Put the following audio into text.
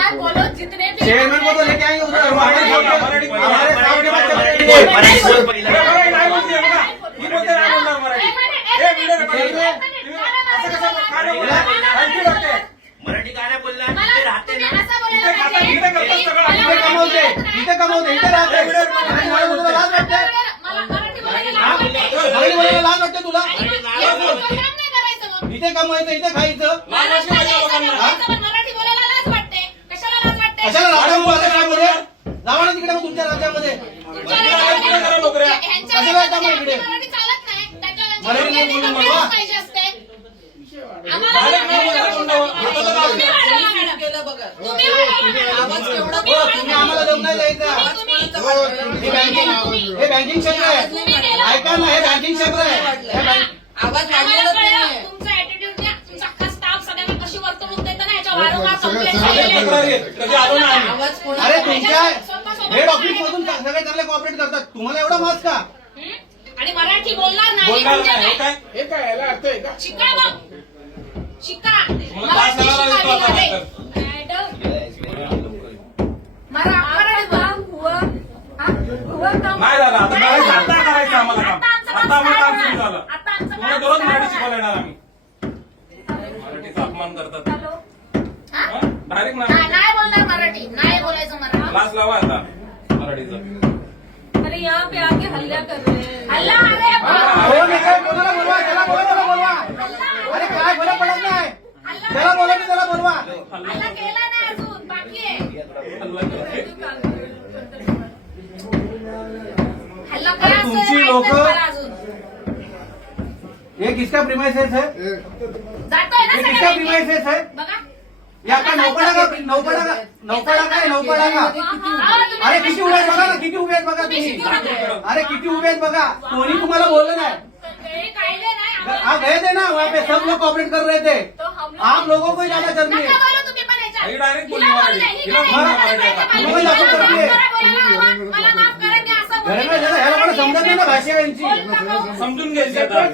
Chairman को तो लेके आएंगे उधर हमारे सामने मराठी- हमारे सामने मत चलो। मराठी- मराठी बोल पहिला. मराठी नाही बोलते बघा. ही बोलते नाही बोलणार मराठी. एक मिनिट, हे एक व्हिडिओ मिनिट, रेकॉर्डिंग एक आहे. मिनिट. तुम्ही असं कसं काय नाही बोलणार? मला- मला- आणखी डॉक्टर. मराठी गाणं बोलला मला तिथे राहते तुम्ही ना असं बोलायला इथे खाता, पाहिजे. इथे करतात सगळं. मला इथे कमवते, मराठी इथे कमवते, इथे राहते. इथे कमवायचं इथे खायचं. कशाला जावा ना तिकडे मग तुमच्या राज्यामध्ये. कशाला येता मग इकडे? आम्हाला तुम्ही हो, आम्हाला देऊन नाही द्यायचं? हे बँकिंग हे बँकिंग क्षेत्र आहे. ऐका ना हे बँकिंग क्षेत्र आहे. हे बँक- आवाज अरे तुमच्या हेड ऑफिस मधून सगळे चांगले कॉपरेट करतात. तुम्हाला एवढा मास का? हं? आणि मराठी बोलणार नाही. बोलणार म्हणजे नाही. हे काय? काय? हे काय? याला अर्थ आहे का? शिका मग शिका. मला मराठी पास झाला. शिकावी होता लागेल. आता. मरा-. नाही दादा आता करायचं आम्हाला काम. आता आमचं काम सुरू झालं. आता आमचं तुम्हाला काम दररोज मराठी. शिकवायला येणार आम्ही. मराठीचा अपमान करतात? डायरेक्ट नाही ना नाही बोलणार मराठी. नाही बोलायचं मराठी क्लास लावा आता मराठीचा. अरे यहाँ पे आके हल्ला कर रहे हैं. हल्ला अरे बाप. हो, मी काय कोणाला बोलवा त्याला बोलवा त्याला बोलवा. अरे काय फरक पडत नाही? त्याला बोलवा की त्याला बोलवा. हल्ला केला नाही अजून. बाकी आहे. हल्ला अरे काय तुमची असेल लोकं- नाही मला अजून. ये किसका प्रिमाइसेस है हे जातोय ना ये किसका सगळ्यांनी. प्रिमाइसेस है बघा. ये आपका नौपाडा का नौपाडा का नौपाडा का आहे नौपाडा का हा, अरे किती उभे आहेत बघा ना किती उभे आहेत बघा तुम्ही अरे किती उभे आहेत बघा कोणी तुम्हाला बोललं नाही हे आप गए थे ना वहाँ पे सब लोग कॉपरेट कर रहे थे तो हम लोग- आप लोगों को ज्यादा जरूरी नका है बोलू तुम्ही पण याच्यात. direct बोलली हिला मराठी. बोलू दे, हिला हिला बोलू नाही मराठी बोलायला आता. पाहिजे. तुम्ही जास्त मला करतीये. माफ करा बोलायला, मला माफ करा, मी असं घरे बोलू में जरा ह्याला पण समजत नाही ना भाषा यांची. समजून घ्यायची आता. नाही,